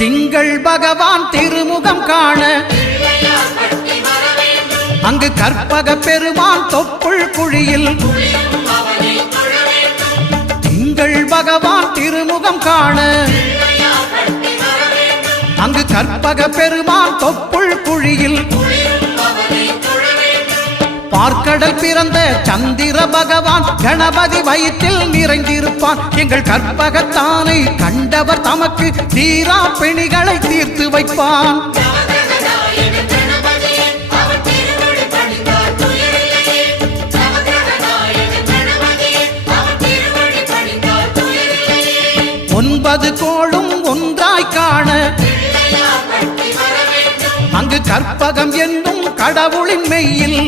திங்கள் பகவான் திருமுகம் காண அங்கு கற்பக பெருமான் தொப்புள் குழியில் திங்கள் பகவான் திருமுகம் காண அங்கு கற்பக பெருமான் தொப்புள் குழியில் பார்க்கடல் பிறந்த சந்திர பகவான் கணபதி வயிற்றில் நிறைந்திருப்பான் எங்கள் கற்பகத்தானை கண்டவர் தமக்கு தீரா பிணிகளை தீர்த்து வைப்பான் ஒன்பது கோளும் ஒன்றாய் காண அங்கு கற்பகம் என்னும் கடவுளின் மெய்யில்